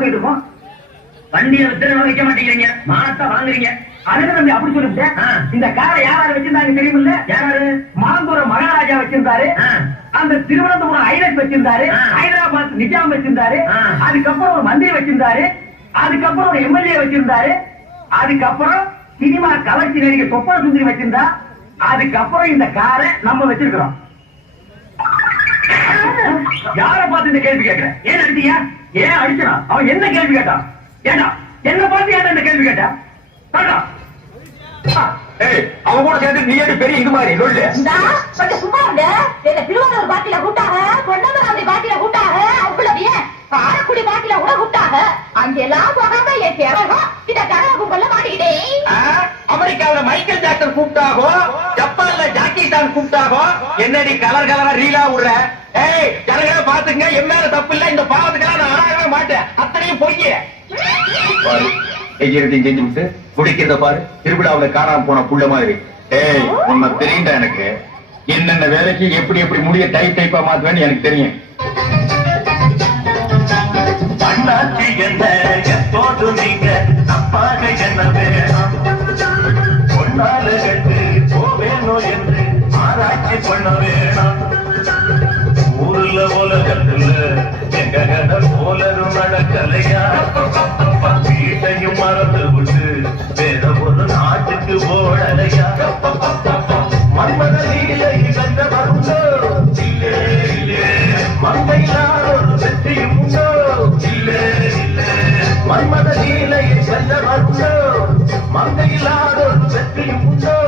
பாத்துக்கிட்டு இருக்கோம். வண்டியை வித்து வைக்க மாட்டேங்கிறீங்க, மானத்தை வாங்குறீங்க. அதுக்கு நம்ம அப்படி சொல்லிவிட்டேன். இந்த காரை யாராரு வச்சிருந்தாங்க தெரியுமில்ல? யாராரு? மாந்தூரம் மகாராஜா வச்சிருந்தாரு, அந்த திருவனந்தபுரம் ஐலட் வச்சிருந்தாரு, ஹைதராபாத் நிஜாம் வச்சிருந்தாரு, அதுக்கப்புறம் ஒரு மந்திரி வச்சிருந்தாரு, அதுக்கப்புறம் ஒரு எம்எல்ஏ வச்சிருந்தாரு, அதுக்கப்புறம் சினிமா கவர்ச்சி நடிகை சொப்பன சுந்தரி வச்சிருந்தா, அதுக்கப்புறம் இந்த காரை நம்ம வச்சிருக்கிறோம். யார பார்த்து இந்த கேள்வி கேட்கிறேன்? ஏன் அடிச்சியா? ஏன் அடிச்சனா? அவன் என்ன கேள்வி கேட்டான்? ஏண்டா என்ன பார்த்து ஏன் இந்த கேள்வி கேட்டா? அவன் கூட சேர்ந்து நீ ஏன் பெரிய இது மாதிரி சொல்லு. கொஞ்சம் சும்மா உண்டு. திருவாரூர் பாட்டில கூட்டாக, பொன்னமராவதி பாட்டில கூட்டாக, அவ்வளவு காரக்குடி பாட்டில கூட கூட்டாக. அங்கெல்லாம் போகாம என் திறகம் இத கனவு கொள்ள மாட்டேன். அமெரிக்காவில மைக்கேல் ஜாக்சன் கூப்பிட்டாகோ, ஜப்பான்ல ஜாக்கி சான் கூப்பிட்டாகோ, என்னடி கலர் கலரா ரீலா விடுற? ஜனங்களை பாத்துங்க, என் மேல தப்பு இல்ல, இந்த பாவத்துக்கெல்லாம் நான் ஆகவே மாட்டேன். அத்தனையும் பொய்ய செஞ்சு விட்டு குடிக்கிறத பாரு. திருவிழாவில காணாம போன புள்ள மாதிரி. உன்னை தெரியுண்டா எனக்கு. என்னென்ன வேலைக்கு எப்படி எப்படி முடிய டைப்பா மாத்துவேன்னு எனக்கு தெரியும். அண்ணாச்சி என்ன எப்போது நீங்க அப்பாக என்ன வேணும், பொன்னால கட்டு போவேனோ என்று ஆராய்ச்சி பண்ண வேணும். ஊருல உலகத்துல எங்க கதை போலரும் நடக்கலையா, வீட்டையும் மறந்து விட்டு வேற ஒரு நாட்டுக்கு ஓடலையா. மன்மத லீலை கண்ட வருந்தோ இல்லே இல்லே, மங்கையிலார் ஒரு வெற்றியும் உண்டோ இல்லே இல்லே. மன்மத லீலை கண்ட வருந்தோ, மங்கையிலார் ஒரு வெற்றியும் உண்டோ.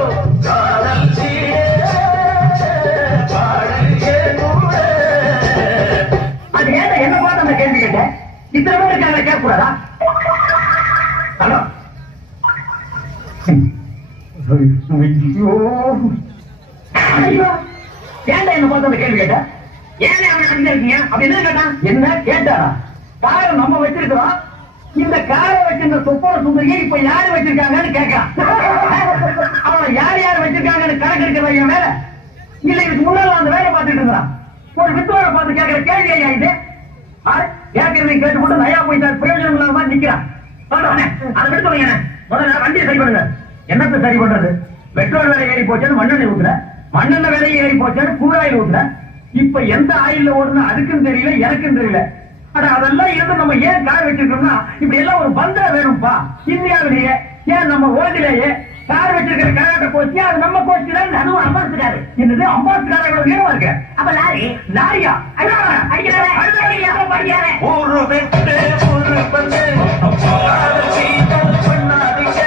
காதல் சீரே பாடியே நூறே. அது ஏன் என்ன பார்த்து அந்த கேள்வி கேட்ட? இத்தனை பேர் இருக்காங்க, கேட்கக்கூடாதா? ஹலோ, ஏன்டா என்ன பார்த்து அந்த கேள்வி கேட்ட? ஏன் அவன் அணிஞ்சிருக்கீங்க? அப்படி என்ன கேட்டான்? என்ன கேட்டாரா? காரை நம்ம வச்சிருக்கிறோம், இந்த காரை வச்சிருந்த சொப்பன சுந்தரியை இப்ப யாரு வச்சிருக்காங்கன்னு கேட்கிறான். அவன் யார் யார் வச்சிருக்காங்கன்னு கணக்கு எடுக்கிற என் வேலை இல்ல. இதுக்கு முன்னால அந்த வேலை பார்த்துட்டு இருக்கிறான். ஒரு வித்துவாரை பார்த்து கேட்கிற கேள்வி ஐயா இது. கேட்கிறதை கேட்டுக்கொண்டு நயா போயிட்டார், பிரயோஜனம் இல்லாம நிக்கிறான். அதை விடுத்து முதல்ல வண்டியை சரி பண்ணுங்க. என்னத்தை சரி பண்றது? பெட்ரோல் விலை ஏறி போச்சேன்னு மண்ணெண்ணெய் ஊத்துற, மண்ணெண்ணெய் விலை ஏறி போச்சேன்னு கூடாயில் ஊத்துற. இப்ப எந்த ஆயில்ல ஓடுனா அதுக்கும் தெரியல, எனக்கும் தெரியல. ஆனா அதெல்லாம் இருந்து நம்ம ஏன் கார் வச்சிருக்கோம்னா, இப்படி எல்லாம் ஒரு பந்தா வேணும்பா. இந்தியாவிலேயே ஏன் நம்ம ஓதிலேயே கார் வச்சிருக்கிற கராட்ட கோச்சி அது நம்ம கோச்சி தான். அதுவும் அம்பாசிடாரு. என்னது அம்பாசிடாரோட வீரமா இருக்கு? அப்ப லாரி லாரியா ஒரு வெட்டு ஒரு பந்து பண்ணாதீங்க.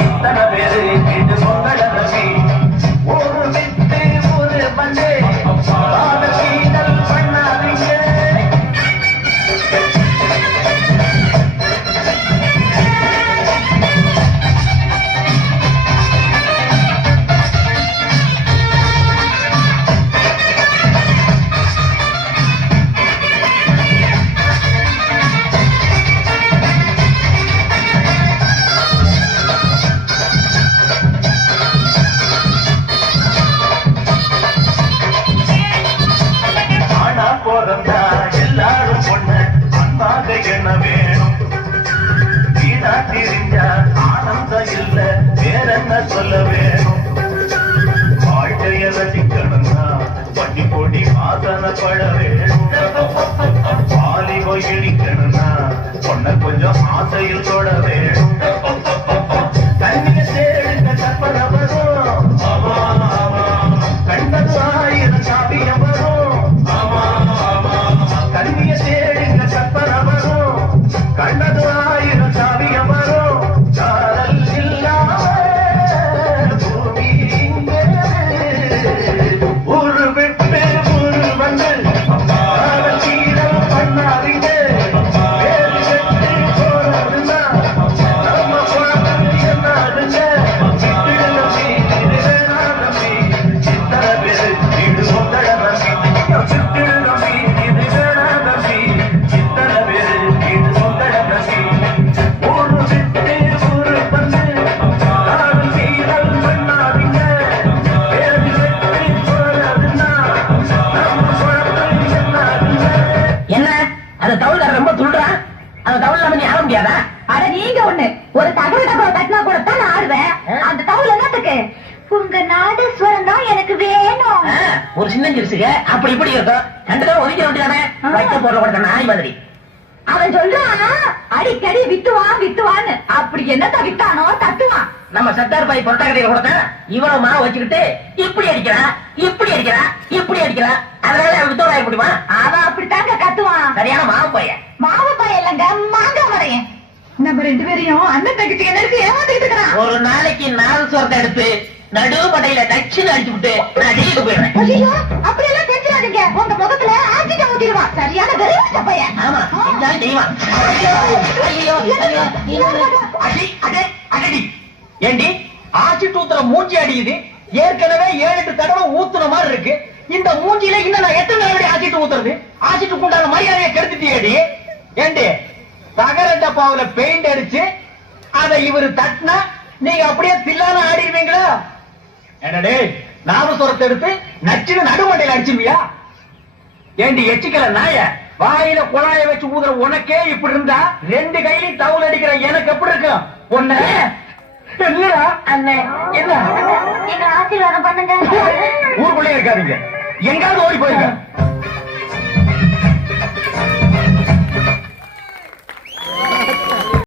இத்தனை பேரு இது பொங்கல நம்பி. ஒரு வெட்டு ஒரு பந்து பண்ணாதீங்க. எல்லாரும் பொண்ணு அன்பாக என்ன வேணும். வீணா தெரிஞ்சா ஆனந்தம் இல்ல, வேற என்ன சொல்ல வேணும். வாழ்க்கைய ரசிக்கணும்னா வண்டி கொடி வாசனப்பட வேணும். வாலிபோ இடிக்கணும்னா பொண்ண கொஞ்சம் ஆசையில் தொட வேணும். கண்ணிய தேடுங்க கற்பனை வரும், கண்டது ஆயிரம் காவியம் வரும். கண்ணிய தேடுங்க கற்பனை வரும், கண்டது ஆயிரம் காவியம் வரும். காதல் இல்லாம பூமி இங்கே. ஒரு வெட்டு ஒரு வந்து காதல் தீரம் பண்ணாதீங்க. வேறு வெட்டு போறதுன்னா நாதஸ்வரம் தான் எனக்கு வேணும். ஒரு சின்ன சிறுசுக அப்படி இப்படி இருக்கும். ரெண்டு பேரும் ஒதுக்கி விட்டுதானே வைக்க போற கொடுத்த நாய் மாதிரி. அவன் சொல்றான் அடிக்கடி வித்துவான்னு. அப்படி என்னத்த வித்தானோ தத்துவான். நம்ம சத்தார் பாய் பொருட்டா கடையில கொடுத்த இவ்வளவு மாவு வச்சுக்கிட்டு இப்படி அடிக்கிறா இப்படி அடிக்கிறா இப்படி அடிக்கிறா. அதனால அவன் வித்தோட முடியுமா? அவன் அப்படித்தாங்க கத்துவான். சரியான மாவு பையன். மாவு பையன் இல்லங்க, மாங்காய் மரையன். நம்ம ரெண்டு பேரையும் அண்ணன் தங்கச்சி என்ன ஏமாத்திட்டு இருக்கிறான். ஒரு நாளைக்கு 4 சோரத்தை எடுத்து நடுப்படையில நச்சுன்னு அடிச்சு விட்டு நான் ஜெயிலுக்கு போயிடுறேன். ஐயோ, அப்படி எல்லாம் தெரிஞ்சிடாதீங்க. உங்க முகத்துல ஆசிட்ட ஊத்திடுவான். சரியான வெறிச்ச பையன். ஆமா, இதான் செய்வான். ஐயோ, ஐயோ, அடி அடே அடடி. ஏண்டி ஆசிட் ஊத்துற மூஞ்சி அடிக்குது. ஏற்கனவே 7-8 தடவை ஊத்துன மாதிரி இருக்கு. இந்த மூஞ்சில இன்னும் நான் எத்தனை தடவை ஆசிட் ஊத்துறது? ஆசிட்டுக்கு உண்டான மரியாதையை கெடுத்துட்டியேடி. ஏண்டி தகர டப்பாவுல பெயிண்ட் அடிச்சு அதை இவரு தட்டினா நீங்க அப்படியே தில்லான ஆடிடுவீங்களா? என்னடே நாதஸ்வரத்தை எடுத்து நச்சுன்னு நடுமண்டையில அடிச்சுவியா? ஏண்டி எச்சிக்கல நாய, வாயில குழாய வச்சு ஊதுற உனக்கே இப்படி இருந்தா 2 கையிலையும் தவுல் அடிக்கிற எனக்கு எப்படி இருக்கும்? ஒண்ணு என்னடா அண்ணே என்ன எங்க ஆசீர்வாதம் பண்ணுங்க. ஊருக்குள்ளே இருக்காதீங்க, எங்காவது ஓடி போயிருக்க.